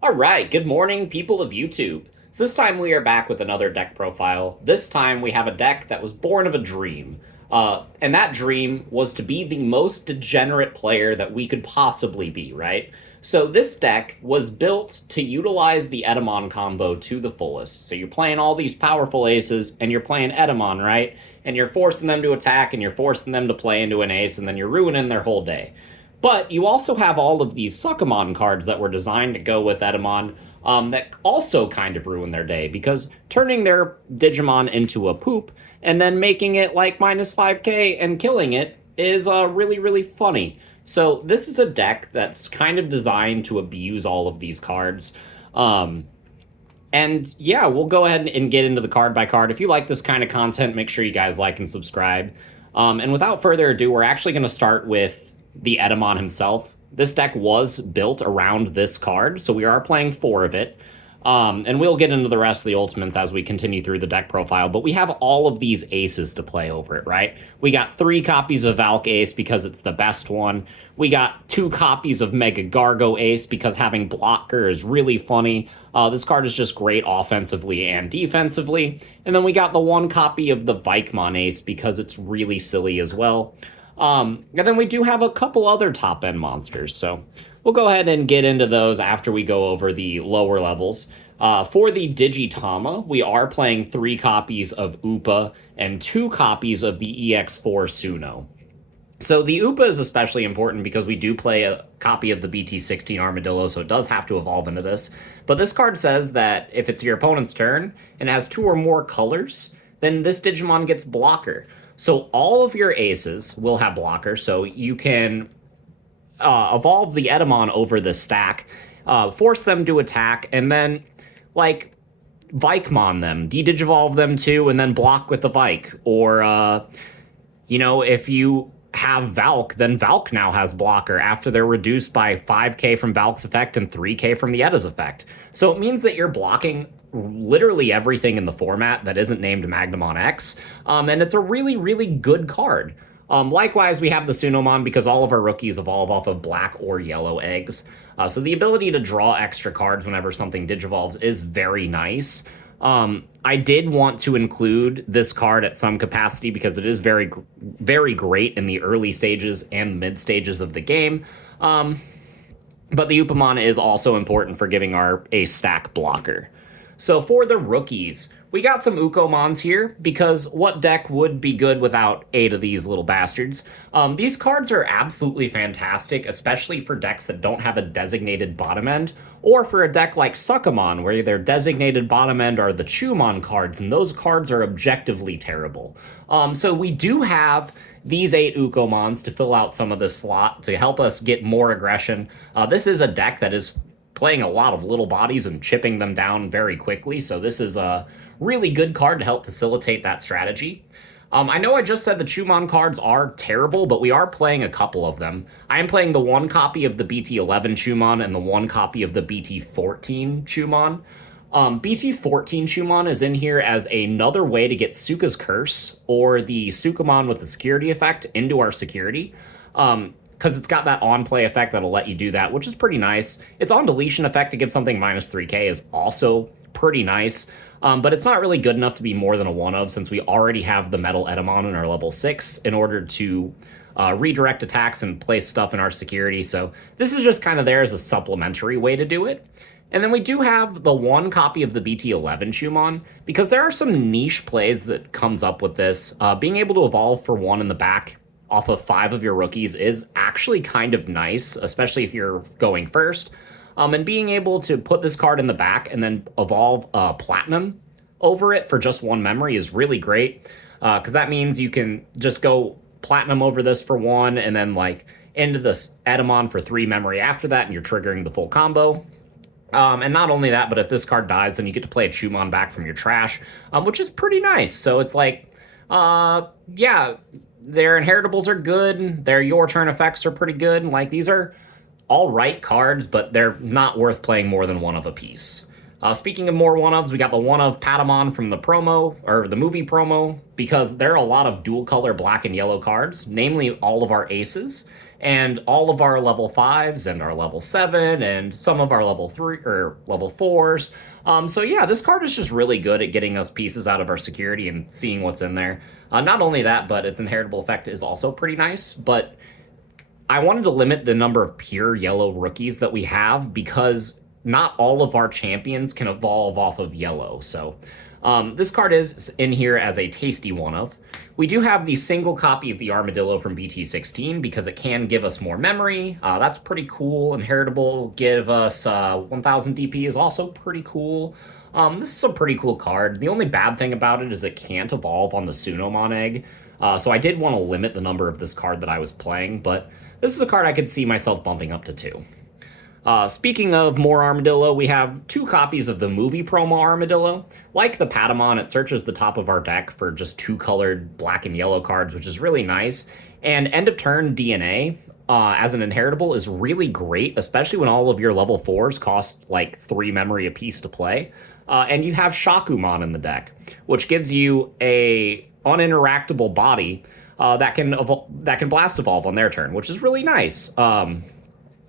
Alright, good morning, people of YouTube. So this time we are back with another deck profile. This time we have a deck that was born of a dream. And that dream was to be the most degenerate player that we could possibly be, right? So this deck was built to utilize the Etemon combo to the fullest. So you're playing all these powerful aces, and you're playing Etemon, right? And you're forcing them to attack, and you're forcing them to play into an ace, and then you're ruining their whole day. But you also have all of these Sukamon cards that were designed to go with Etemon that also kind of ruin their day because turning their Digimon into a poop and then making it like minus 5k and killing it is really, really funny. So this is a deck that's kind of designed to abuse all of these cards. And yeah, we'll go ahead and get into the card by card. If you like this kind of content, make sure you guys like and subscribe. And without further ado, we're actually going to start with the Etemon himself. This deck was built around this card, so we are playing 4 of it. And we'll get into the rest of the ultimates as we continue through the deck profile, but we have all of these aces to play over it, right? We got 3 copies of Valk Ace because it's the best one. We got 2 copies of Mega Gargo Ace because having blocker is really funny. This card is just great offensively and defensively. And then we got the 1 copy of the Vikemon Ace because it's really silly as well. And then we do have a couple other top-end monsters, so we'll go ahead and get into those after we go over the lower levels. For the Digitama, we are playing 3 copies of Upa and 2 copies of the EX4 Suno. So the Upa is especially important because we do play a copy of the Bt16 Armadillo, so it does have to evolve into this. But this card says that if it's your opponent's turn and has 2 or more colors, then this Digimon gets blocker. So all of your aces will have blocker, so you can evolve the Etemon over the stack, force them to attack, and then, like, Vikemon them, de-digivolve them too, and then block with the Vike. Or, if you have Valk, then Valk now has blocker after they're reduced by 5k from Valk's effect and 3k from the Etta's effect. So it means that you're blocking literally everything in the format that isn't named Magnamon X, and it's a really, really good card. Likewise, we have the Sunomon because all of our rookies evolve off of black or yellow eggs. So the ability to draw extra cards whenever something digivolves is very nice. I did want to include this card at some capacity because it is very, very great in the early stages and mid stages of the game. But the Upamon is also important for giving our ace stack blocker. So for the rookies, we got some Ukomons here, because what deck would be good without 8 of these little bastards? These cards are absolutely fantastic, especially for decks that don't have a designated bottom end, or for a deck like Sukamon, where their designated bottom end are the Chumon cards, and those cards are objectively terrible. So we do have these 8 Ukomons to fill out some of this slot, to help us get more aggression. This is a deck that is playing a lot of little bodies and chipping them down very quickly, so this is a really good card to help facilitate that strategy. I know I just said the Chumon cards are terrible, but we are playing a couple of them. I am playing the 1 copy of the BT11 Chumon and the 1 copy of the BT14 Chumon. BT14 Chumon is in here as another way to get Suka's Curse, or the Sukamon with the security effect, into our security. Because it's got that on-play effect that'll let you do that, which is pretty nice. Its on-deletion effect to give something minus 3k is also pretty nice, but it's not really good enough to be more than a 1-of, since we already have the Metal Etemon in our level 6 in order to redirect attacks and place stuff in our security, so this is just kind of there as a supplementary way to do it. And then we do have the 1 copy of the BT11 Chumon, because there are some niche plays that comes up with this. Being able to evolve for 1 in the back off of 5 of your rookies is actually kind of nice, especially if you're going first. And being able to put this card in the back and then evolve Platinum over it for just 1 memory is really great, because that means you can just go Platinum over this for 1 and then like into this Etemon for 3 memory after that, and you're triggering the full combo. And not only that, but if this card dies, then you get to play a Chumon back from your trash, which is pretty nice. So it's like, yeah, their inheritables are good, their your turn effects are pretty good. Like, these are all right cards, but they're not worth playing more than 1 of a piece. Speaking of more 1-ofs, we got the 1-of Patamon from the promo, or the movie promo, because there are a lot of dual color black and yellow cards, namely all of our aces. and all of our level 5s and our level 7 and some of our level 3 or level 4s. So yeah, this card is just really good at getting us pieces out of our security and seeing what's in there. Not only that, but its inheritable effect is also pretty nice, but I wanted to limit the number of pure yellow rookies that we have because not all of our champions can evolve off of yellow. So this card is in here as a tasty one of. We do have the single copy of the Armadillo from Bt16 because it can give us more memory. That's pretty cool. Inheritable give us 1000 DP is also pretty cool. This is a pretty cool card. The only bad thing about it is it can't evolve on the Sukamon egg. So I did want to limit the number of this card that I was playing, but this is a card I could see myself bumping up to 2. Speaking of more Armadillo, we have 2 copies of the movie promo Armadillo. Like the Patamon, it searches the top of our deck for just 2 colored black and yellow cards, which is really nice. And end of turn DNA as an inheritable is really great, especially when all of your level 4s cost like 3 memory apiece to play. And you have Sukamon in the deck, which gives you a uninteractable body that can blast evolve on their turn, which is really nice.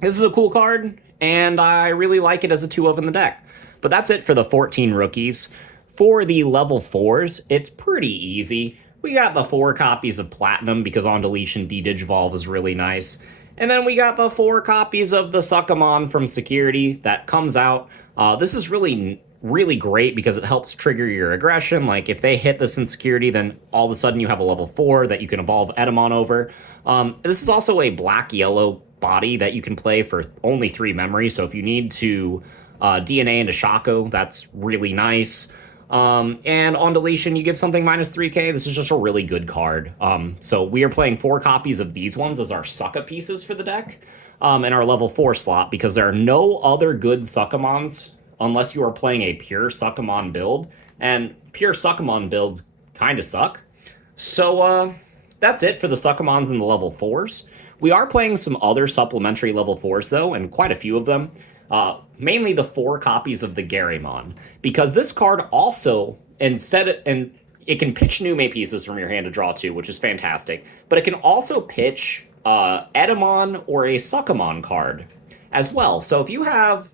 This is a cool card, and I really like it as a 2 of in the deck. But that's it for the 14 rookies. For the level 4s, it's pretty easy. We got the 4 copies of Platinum because on deletion D-Digivolve is really nice. And then we got the 4 copies of the Sukamon from Security that comes out. This is really great because it helps trigger your aggression. Like if they hit this in Security, then all of a sudden you have a level 4 that you can evolve Etemon over. This is also a black-yellow body that you can play for only 3 memory, so if you need to DNA into Shaco, that's really nice. And on deletion, you give something minus 3k. This is just a really good card. So we are playing 4 copies of these ones as our Sucka pieces for the deck in our level 4 slot, because there are no other good Sukamons unless you are playing a pure Sukamon build, and pure Sukamon builds kind of suck. So that's it for the Sukamons in the level 4s. We are playing some other supplementary level 4s, though, and quite a few of them. Mainly the 4 copies of the Garymon, because this card also, and it can pitch Nume pieces from your hand to draw 2, which is fantastic, but it can also pitch Etemon or a Sukamon card as well. So if you have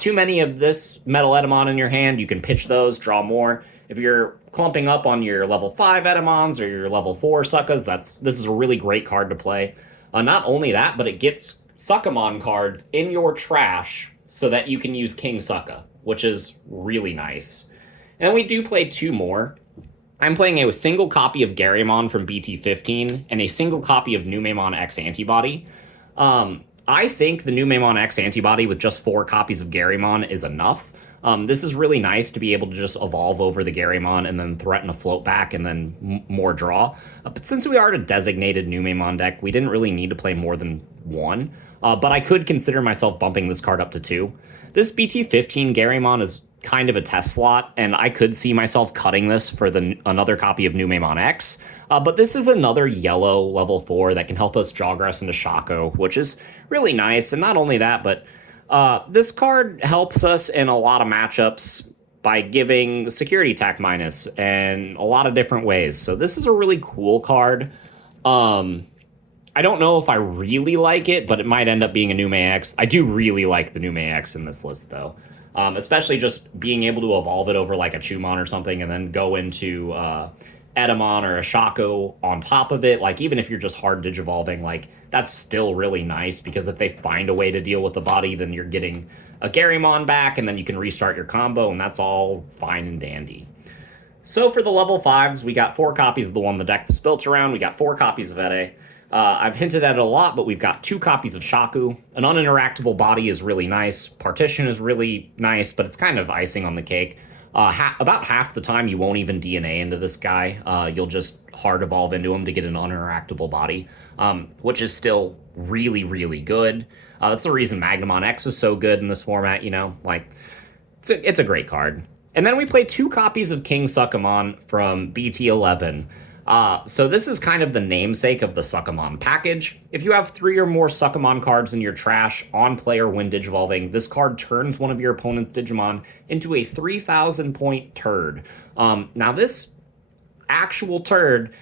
too many of this Metal Etemon in your hand, you can pitch those, draw more. If you're clumping up on your level 5 Etemons or your level 4 Suckas, this is a really great card to play. Not only that, but it gets Sukamon cards in your trash so that you can use King Sucka, which is really nice. And then we do play 2 more. I'm playing a single copy of Garymon from Bt15 and a single copy of Numemon X Antibody. I think the Numemon X Antibody with just 4 copies of Garymon is enough. This is really nice to be able to just evolve over the Garymon and then threaten a float back and then more draw. But since we are a designated Numemon deck, we didn't really need to play more than 1. But I could consider myself bumping this card up to 2. This Bt15 Garymon is kind of a test slot, and I could see myself cutting this for another copy of Numemon X. But this is another yellow level 4 that can help us Jawgrass into Shaco, which is really nice. And not only that, but this card helps us in a lot of matchups by giving security attack minus and a lot of different ways. So this is a really cool card. I don't know if I really like it, but it might end up being a Nume X. I do really like the Nume X in this list, though. Especially just being able to evolve it over like a Chumon or something and then go into Etemon or a Shaco on top of it. Like, even if you're just hard Digivolving, like, that's still really nice, because if they find a way to deal with the body, then you're getting a Garymon back, and then you can restart your combo, and that's all fine and dandy. So for the level 5s, we got 4 copies of the one the deck was built around. We got 4 copies of Ede. I've hinted at it a lot, but we've got 2 copies of Shaku. An uninteractable body is really nice. Partition is really nice, but it's kind of icing on the cake. About half the time, you won't even DNA into this guy. You'll just hard evolve into him to get an uninteractable body, which is still really, really good. That's the reason Magnamon X is so good in this format, you know? Like, it's a great card. And then we play 2 copies of King Sukamon from BT11. So this is kind of the namesake of the Sukamon package. If you have 3 or more Sukamon cards in your trash on player when Digivolving, this card turns one of your opponent's Digimon into a 3,000 point turd. Now this actual turd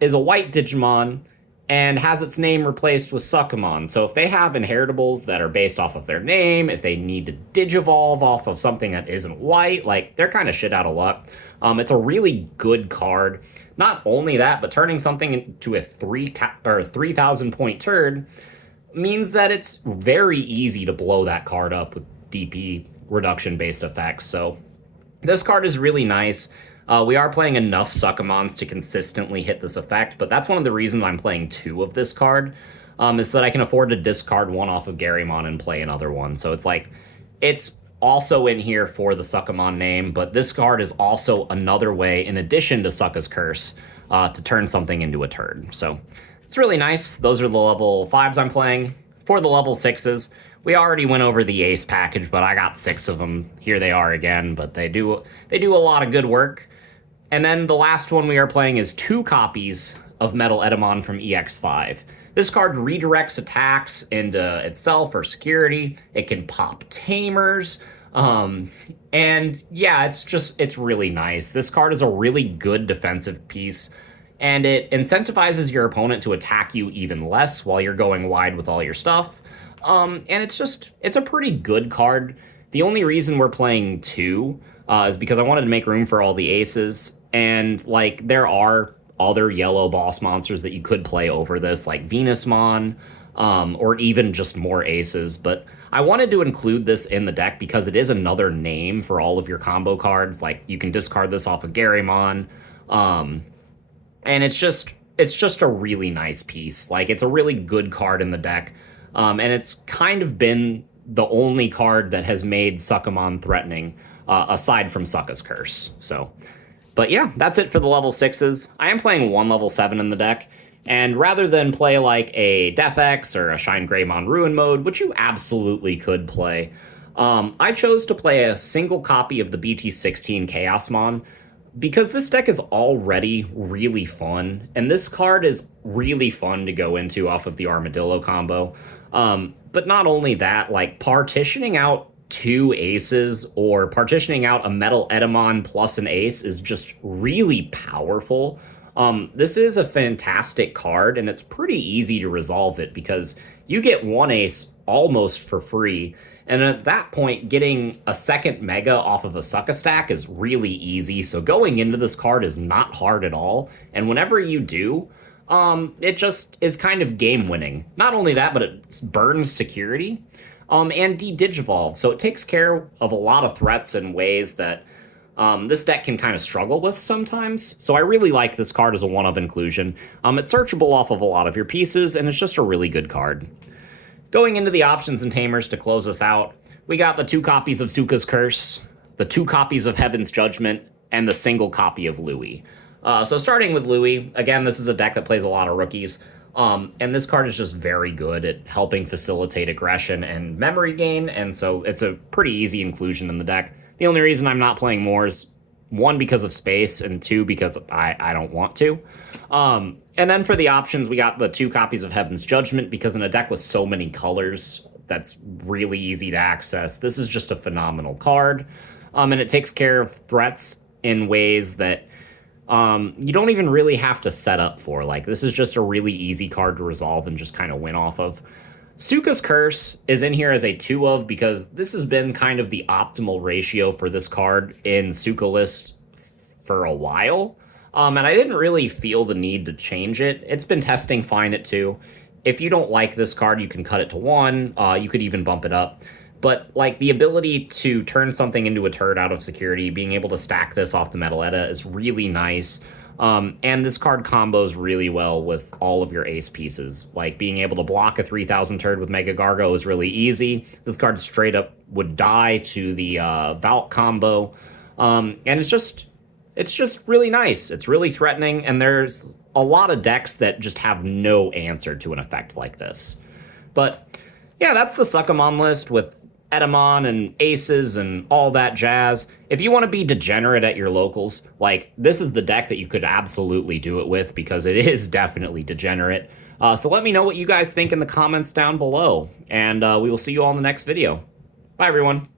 is a white Digimon, and has its name replaced with Sukamon. So if they have inheritables that are based off of their name, if they need to digivolve off of something that isn't white, like they're kind of shit out of luck. It's a really good card. Not only that, but turning something into a 3,000 point turd means that it's very easy to blow that card up with DP reduction based effects. So this card is really nice. We are playing enough Sukamons to consistently hit this effect, but that's one of the reasons I'm playing 2 of this card, is that I can afford to discard one off of Garymon and play another one. So it's like, it's also in here for the Sukamon name, but this card is also another way, in addition to Sucka's Curse, to turn something into a turd. So it's really nice. Those are the level 5s I'm playing. For the level 6s, we already went over the Ace package, but I got 6 of them. Here they are again, but they do a lot of good work. And then the last one we are playing is 2 copies of Metal Etemon from EX5. This card redirects attacks into itself or security. It can pop tamers. And yeah, it's really nice. This card is a really good defensive piece, and it incentivizes your opponent to attack you even less while you're going wide with all your stuff. And it's a pretty good card. The only reason we're playing 2 is because I wanted to make room for all the aces, and like there are other yellow boss monsters that you could play over this, like Venusmon, or even just more aces, but I wanted to include this in the deck because it is another name for all of your combo cards. Like you can discard this off of Garymon, and it's just a really nice piece. Like it's a really good card in the deck, and it's kind of been the only card that has made Sukamon threatening, aside from Sucka's Curse. So, but yeah, that's it for the level 6s. I am playing 1 level 7 in the deck, and rather than play like a Death X or a Shine Greymon Ruin mode, which you absolutely could play, I chose to play a single copy of the Bt16 Chaosmon, because this deck is already really fun, and this card is really fun to go into off of the Armadillo combo. But not only that, like partitioning out 2 aces or partitioning out a Metal Etemon plus an ace is just really powerful. This is a fantastic card, and it's pretty easy to resolve it because you get 1 ace almost for free. And at that point, getting a second Mega off of a Sucka stack is really easy. So going into this card is not hard at all. And whenever you do, it just is kind of game winning. Not only that, but it burns security, and de-digivolve. So it takes care of a lot of threats in ways that this deck can kind of struggle with sometimes. So I really like this card as a one-of inclusion. It's searchable off of a lot of your pieces, and it's just a really good card. Going into the options and tamers to close us out, we got the 2 copies of Suka's Curse, the 2 copies of Heaven's Judgment, and the single copy of Louis. So starting with Louis, again, this is a deck that plays a lot of rookies, and this card is just very good at helping facilitate aggression and memory gain, and so it's a pretty easy inclusion in the deck. The only reason I'm not playing more is 1, because of space, and 2, because I don't want to. And then for the options, we got the 2 copies of Heaven's Judgment, because in a deck with so many colors, that's really easy to access. This is just a phenomenal card, and it takes care of threats in ways that you don't even really have to set up for. Like, this is just a really easy card to resolve and just kind of win off of. Suka's Curse is in here as a 2 of because this has been kind of the optimal ratio for this card in Suka list for a while. And I didn't really feel the need to change it. It's been testing fine at 2. If you don't like this card, you can cut it to 1. You could even bump it up. But like the ability to turn something into a turd out of security, being able to stack this off the Metal Etta is really nice. And this card combos really well with all of your ace pieces. Like being able to block a 3000 turd with Mega Gargo is really easy. This card straight up would die to the Valk combo. And it's just really nice. It's really threatening, and there's a lot of decks that just have no answer to an effect like this. But yeah, that's the Sukamon list with Etemon and aces and all that jazz. If you want to be degenerate at your locals, like, this is the deck that you could absolutely do it with, because it is definitely degenerate. So let me know what you guys think in the comments down below, and we will see you all in the next video. Bye, everyone.